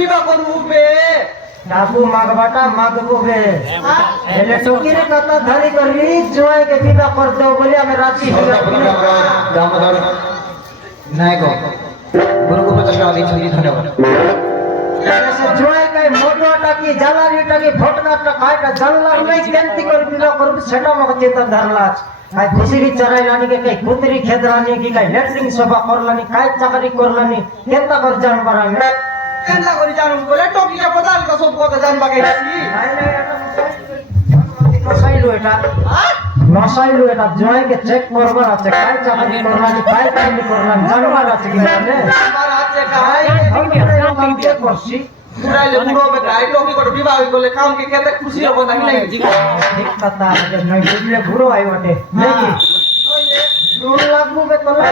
বিবাহ করবো বে ডাকু মাগবাটা মাগবো বে এলে টকির কথা ধরি করলি জয়কে বিবাহ কর দেও বলে আমি রাজি হলাম দামোদর নায়ক গুরুকে 50 টাকা দিচ্ছি ধন্যবাদ জয় কাই মোটরটা কি জ্বালানিটা কি ভটনাটা কাইটা জ্বালা নাই কেমতি করে বিবাহ করব সেটা আমাকে চিন্তা ধারলা কাই খুশিরি চরাইলানি কে কাই কুতরি খেদরানি কি কাই লেটরিং সভা করলানি কাই চাকরি করলানি কেনতা করে জানবার আমি কেননা করে জানুম বলে টকিটা প্রধান কা সব কথা জানবা গেছি নসাইলো এটা জয়কে চেক করবার আছে কাই চাকরি করলানি কাই কাম করলানি জানবার আছে কি মানে আমার আছে কাই আমি করছি পুরাইলে পুরো বে কাই টকি করে বিবাহ করলে কাম কে খেতে খুশি হবো না কি ঠিক কথা আছে নই বুঝলে ঘুরো আই বটে নাকি দূর লাগবো বে তোলা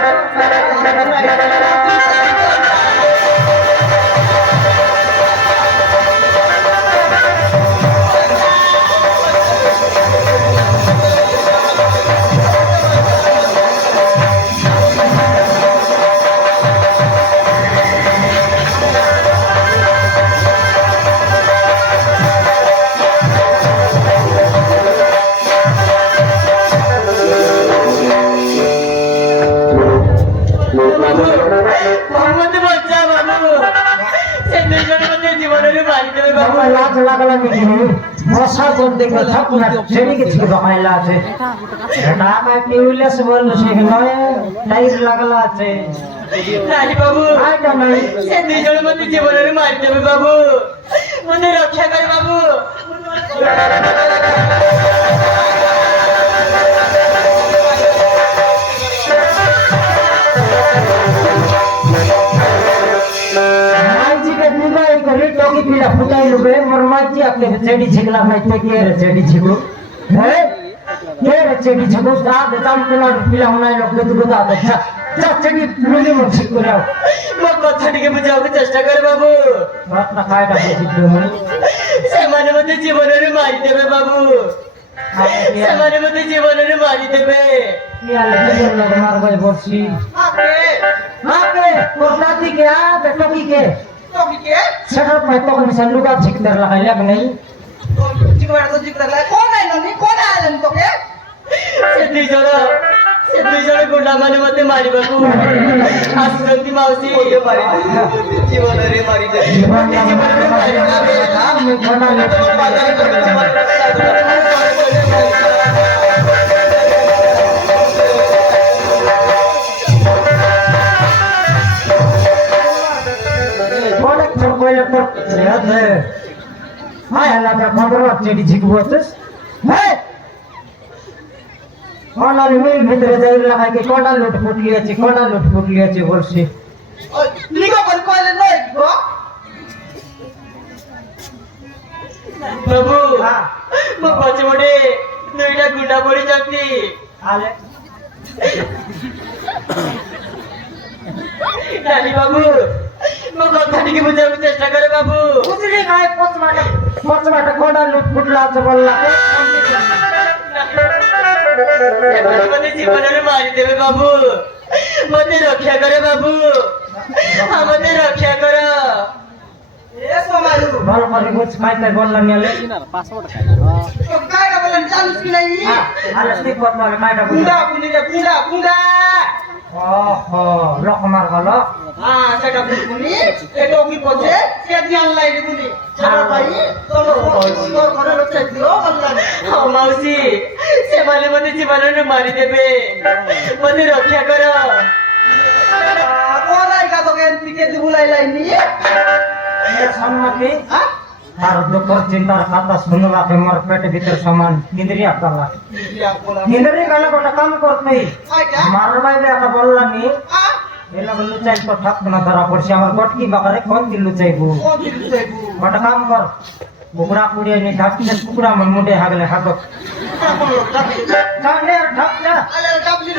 লাখ লাগলা কি বসা কোন দেখে থাক না ছেড়ে গেছে বাকাইলা আছে এটা কা কিউলেস বল সে নয় টাইর লাগলা আছে রাজি বাবু আইটা নাই সে দুইজন মধ্যে জীবনের মারি দেবে বাবু মনে রক্ষা করে বাবু टोकी पीला फुटाई लुबे मोर माजी आपके चेडी छिगला भाई ते के रे चेडी छिगो है के रे चेडी छिगो जा दे जाम पीला पीला होना लोग के दुगो दा अच्छा जा चेडी मिली मत छिगो रे मैं কথা টিকে বুঝাওকে চেষ্টা করে বাবু রাত না খায়টা বুঝিবে মনি সে মানে মধ্যে জীবনের মারি দেবে বাবু সে মানে মধ্যে জীবনের মারি দেবে কি আলে জীবন না মার ভাই বলছি আপে তোর দাদি কে আ टोकी के टोकी के सटर पे तो मिशन लुगा छिकदर लगाइला कि नहीं जिगवाड़ा तो जिगदर ला कौन आइलो नी कौन आइलन तोके से दुई जण गुंडा माने मते मारी बाबू आसरती मावसी ओके मारी जीवन रे मारी दे जीवन रे मारी दे काम में घोड़ा ले याद है हाय अल्लाह का भगवान चेडी झिकबोतस है कोना में भीतर जाई लगा के कोना लूट फुट लिया छे बोलसी लिगो पर कोइले नय गो बाबू हां म पछे मोडे दुईटा गुंडा पड़ी जाती आले डाली बाबू मैं কথা টিকে বুঝাতে চেষ্টা করে বাবু বুঝলি গায় পচমাটা কোনা লুট ফুটলা আছে বললা মনে জীবনের মারি দেবে বাবু মনে রক্ষা করে বাবু আমাদের রক্ষা করো এ সোমারু ভালো করে বুঝ কাইতে বললাম নিলে পাসওয়ার্ড তো কাইটা বলেন জানিস কি নাই আরে ঠিক কথা কাইটা কুন্ডা কুন্ডা ওহো রকমার হলো হ্যাঁ সেটা বুঝুনি এটা কি পথে সে ধ্যান লাইনি বুনি ছাড়া ভাই তোর ঘরে লোক চাইছিল বললাম মাউসি সে মানে মনে জীবনে মারি দেবে মনে রক্ষা করো কোন আইকা তোকে এনপিকে দিবুলাই লাইনি সম্মতি তার দুঃখর চিন্তার কথা শুনলা के मोर पेट भीतर समान इंद्रिया काला इंद्रिया काला गोटा काम करते मार भाई দেখা বললানি এলা বলু চাই তো ঠাক না ধরা পড়ছে আমার গটকি বাকারে কোন দিলু চাইবো গোটা কাম কর বুকরা পুড়িয়ে নি ঢাকতে কুকুরা মন মুডে হাগলে হাগক জানে ঢাক না আলে ডাবলি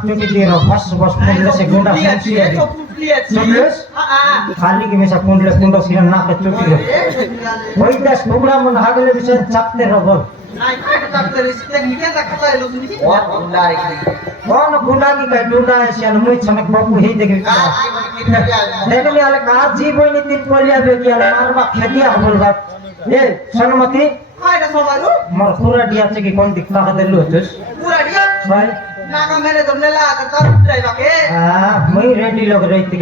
चुकी दिए बस बस कुंडले से गुंडा फंसी है चुकलेस खाली की मिसा कुंडले कुंडो सिर ना के चुकी है वही 10 टुकड़ा मन हागले विषय चाकते रबल कौन गुंडा की कह डुंडा है सियान मुई छनक बाबू ही देख देखली आले का जी बोई नि तीन पोलिया बेकी आले मारबा खेतिया बोलबा ए सनमती मोर पूरा डिया से की कौन दिखता का देलु हतस भाई मैं रेडी लोग रही थी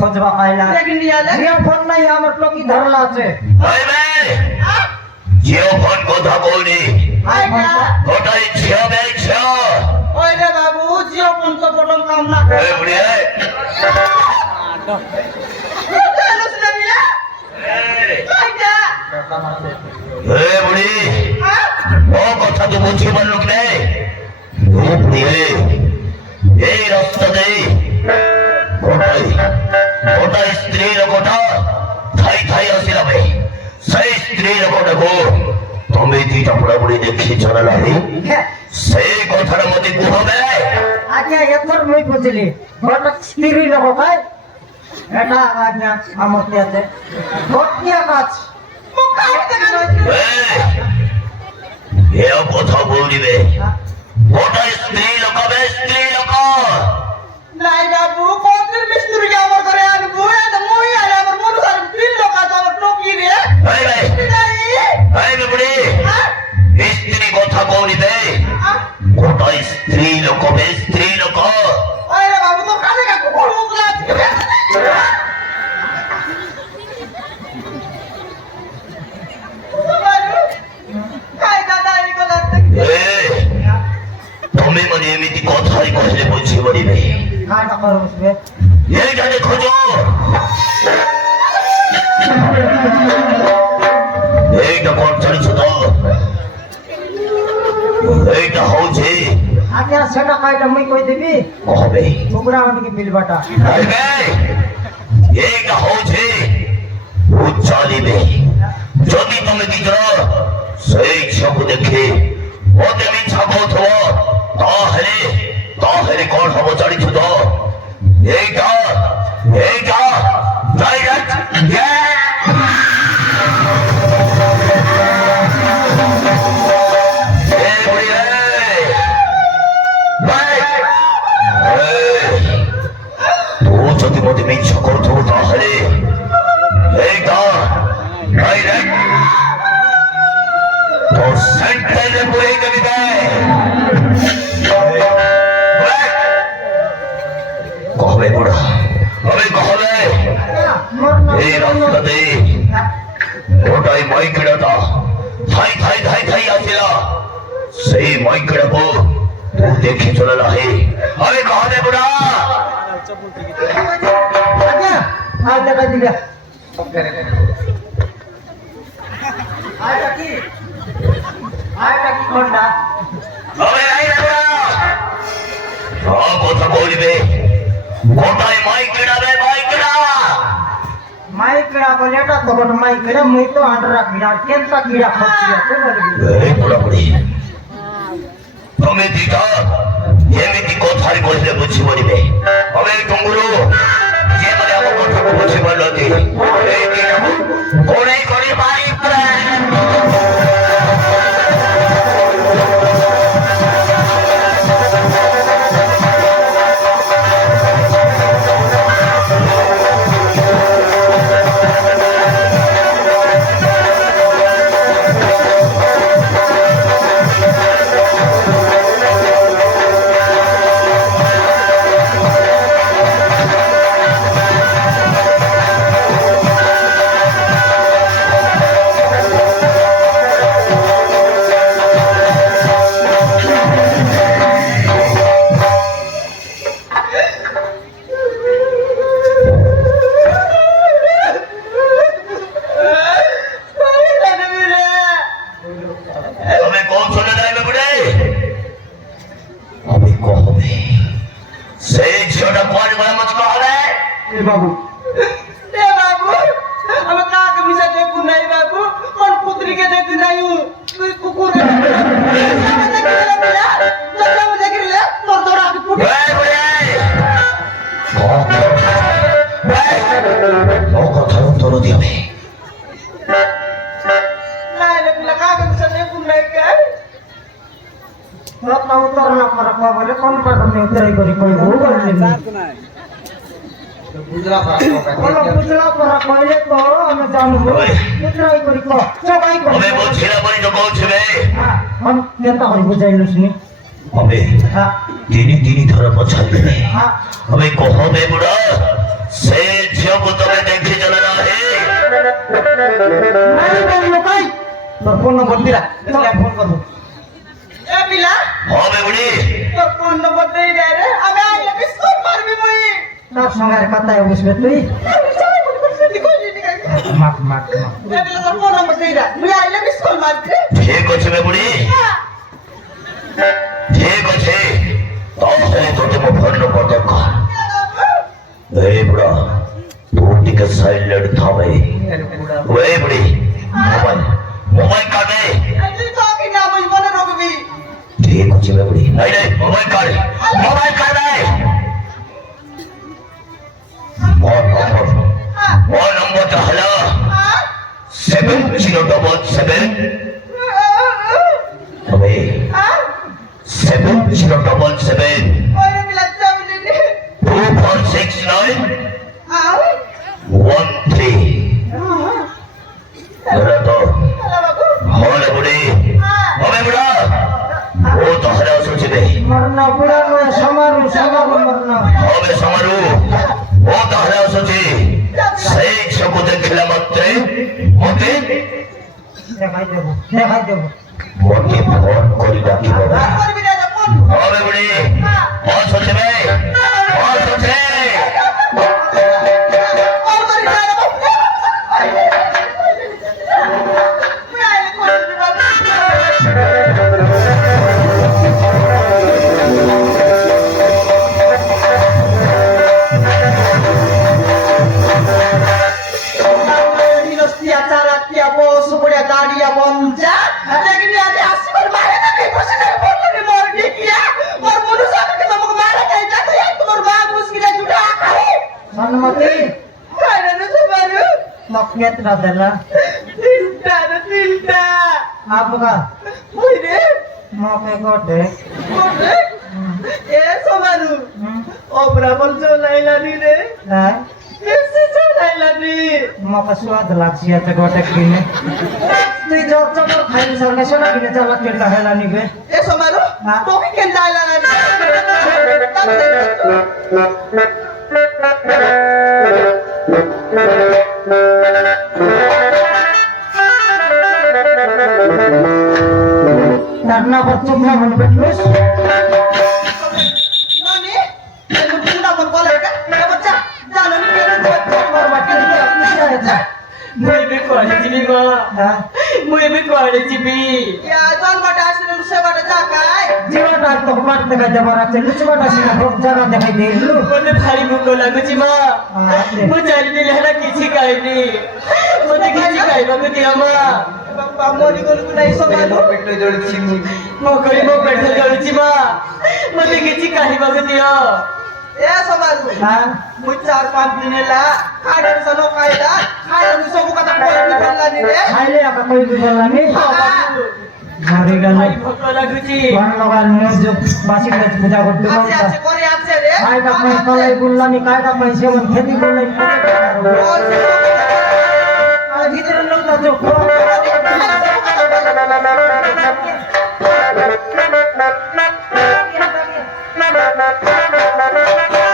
खोजवा पाइला जियो फोन नहीं हमर टोकी धरला छे भाई मैं जियो फोन কথা বলি গোটাই জিও বে জিও ओए रे बाबू जियो फोन तो बटन काम ना ए बुढ़िया ए बुढ़ी ओ কথা তো বুঝি পারলো কি নাই রূপ নিয়ে এই রাস্তা দেই গোটা স্ত্রী লোকটা থাই থাই আসিলা ভাই সেই স্ত্রী লোকটাকে তুমি দুইটা পুরাপুরি দেখি চলে লাগে সেই কথার মধ্যে কি হবে আগে এতর মই বুঝলি গোটা স্ত্রী লোক ভাই এটা আজ্ঞা আমার তেতে গোটিয়া কাজ এ কথা বলিবে গোটা স্ত্রী লোক বে স্ত্রী লোক নাই বাবু কোনদিন মিস্ত্রি কে আমার করে আনবো এত মই আর আমার মন আর তিন লোক আছে আমার টকি রে ভাই ভাই ভাই বুড়ি স্ত্রী কথা বলিবে গোটা স্ত্রী লোক বে স্ত্রী লোক ওই রে বাবু তো কানে কা কুকুর মুখ লাগছে কাই দাদা এই কথা তুমি মানে এমনি কথাই কইলে বুঝি বলিবে কাটা করবে এইটা দেখো এইটা কোন চলছে তো এইটা হচ্ছে আগে সেটা কাইটা মই কই দিবি হবে টুকরা আমাকে বিলবাটা এইটা হচ্ছে উচ্চালিবে যদি তুমি দিছো সেই সব দেখে ওতে মিছা বলছো তাহলে তাহলে কোন হব জানিছ তো এইটা এইটা ডাইরেক্ট যদি মধ্যে মিথ্যা করতো তাহলে এইটা ডাইরেক্ট তোর সেন্টারে বয়ে গেলি দেয় কবে বুড়া কবে কবে এই রাস্তাতে ওটাই মাইকেড়াটা থাই থাই থাই থাই আসিলা সেই মাইকেড়াকে তুই দেখে চলে লাহে আরে কবে বুড়া আগে আজ দেখা দিবা আয়টা কি কোনটা হবে নাই বুড়া সব কথা বলবে গোটাই মাইকেড়াবে মাইকেড়া মাইকেড়া বলে এটা তো বড় মাইকেড়া মই তো আন্ডরা কিড়া কেনটা কিড়া খাচ্ছি আছে বলি এই বুড়া বুড়ি তুমি দিটা ଏମିତି କଥାରେ କହିଲେ ବୁଝିପାରିବେ ଆମେ ଟୁଙ୍ଗୁରୁ ଯେମାନେ ଆମ କଥାକୁ ବୁଝିପାରୁଛନ୍ତି ଏଇ ଦିନକୁ କୋଣେଇ କରି ପାରିବେ বাবু এ বাবু আমি কাকে মিশা দেখু নাই বাবু কোন পুত্রীকে দেখু নাই তুই কুকুর তোর তোরা আমি পুত্র কথার উত্তর দিবে নাই রে পিলা কাকে মিশা দেখু নাই কে রত্ন উত্তর না করা বলে কোন পাঠনে উত্তরাই করি কই ও বললেন বুঝলা বলো বুঝলা পড়া কইলে তো আমি জানবো উত্তরাই করি কো সবাই করি আমি বুঝিলা বলি তো কইছবে हम কেতা করি বুঝাইলো শুনি হবে হ্যাঁ তিনি ধর পছাইবে হ্যাঁ আমি কহবে বুড়া সে ঝিওকে তুমি দেখি জানা না হে নাই বললো কই তোর ফোন নম্বর দিলা তোকে ফোন করব এ পিলা হবে বুড়ি তোর ফোন নম্বর দেই দে রে আমি আইলে বিস্কুট মারবি মুই তোর সঙ্গে কথায় বসবে তুই মাত মাত এ পিলা তোর ফোন নম্বর দেই দে মুই আইলে বিস্কুট মারবি ঠিক আছে বে বুড়ি ঠিক আছে তাহলে তোকে মো ফোন নম্বর দেখ এই বুড়া তুই টিকে সাইলেন্ট থামে ওই বুড়ি মোবাইল কাটে তুই তো কি না মুই মনে রাখবি ঠিক আছে বে বুড়ি নাই নাই মোবাইল কাটে মোর নম্বরটা হলো 7077 হবে 7077 ওরে পিলা চাবলি নি 2469 আও 13 ধরা তো বাবু হলে বুড়ি হবে বুড়া ও তো হারা সোচিবে मरना पूरा में समारू समारू मरना হবে সমারু ও তো হারা সোচি সেই ছকু দেখিলা মাত্রে মতে দেখাই দেব মতে ফোন করি ডাকিব করবি না ফোন হবে বুড়ি ও সোচিবে ও সোচে ফোন করি না মুই আইলে করবি বাবু गाड़िया बंजा लेकिन आज आसी पर मारे ना नहीं बस नहीं बोल नहीं मोर दिया और मनुष्य के तुमको मारा जाए जाते हैं तुम्हारे बाप उसकी ले जुड़ा है सन्मति खाना न समारू मक्केत ना देला तिलटा आपका मुझे मौके को दे बोले ए समारू ओपरा बोल जो लाइला नी रे है कैसे जो लाइला नी मौका स्वाद लागसिया ते गोटे किने তুই জব জব খাইল সরনে সোনা কিনে চালা কেলা হেলা নিবে ए समारू तो भी केन लाइला नी करना पर तुम ना मन बैठलोस नानी तेरे पूरा मन बोले का ये बच्चा जानो नी मेरे और बाकी क्या मुझे भी कॉलेज जीबी मां हां मुझे भी कॉलेज जीबी या जान बटा आसने से बटा जाकाय जीवाटा तो मार देगा जमारा से लुचवाटा सीना खूब जगह दिखाई दे लु मने भारी भूख लागुची मां हां मु चारि दिन हेला किछि खाइनी मते किछि खाइबा को दिया मां ବାପା ମରିଗଲୁ ନାଇଁ ସମାଲୁ ପେଟ ଜଳୁଛି ମୁଁ ମୋ କରି ମୋ ପେଟ ଜଳୁଛି ମା ମତେ କିଛି ଖାଇବାକୁ ଦିଅ ଏ ସମାଲୁ ମୁଁ 4-5 ଦିନ ହେଲା ଖାଇଲେ ସନ ଖାଇଲା ଖାଇବାକୁ ସବୁ କଥା କହିବି ପାରଲାନି ରେ ଖାଇଲେ ଆକା କହି ବୁଝଲାନି ମରିଗଲେ ଭାଇ ଭୋକ ଲାଗୁଛି କଣ ଲଗାল মোর যে বাসিটা পূজা করতে আছে আছে করে আছে রে কায়টা কই তলাই বললাম কায়টা কই সেমন খেতি করলে আর ভিতরে লোক তো Thank you.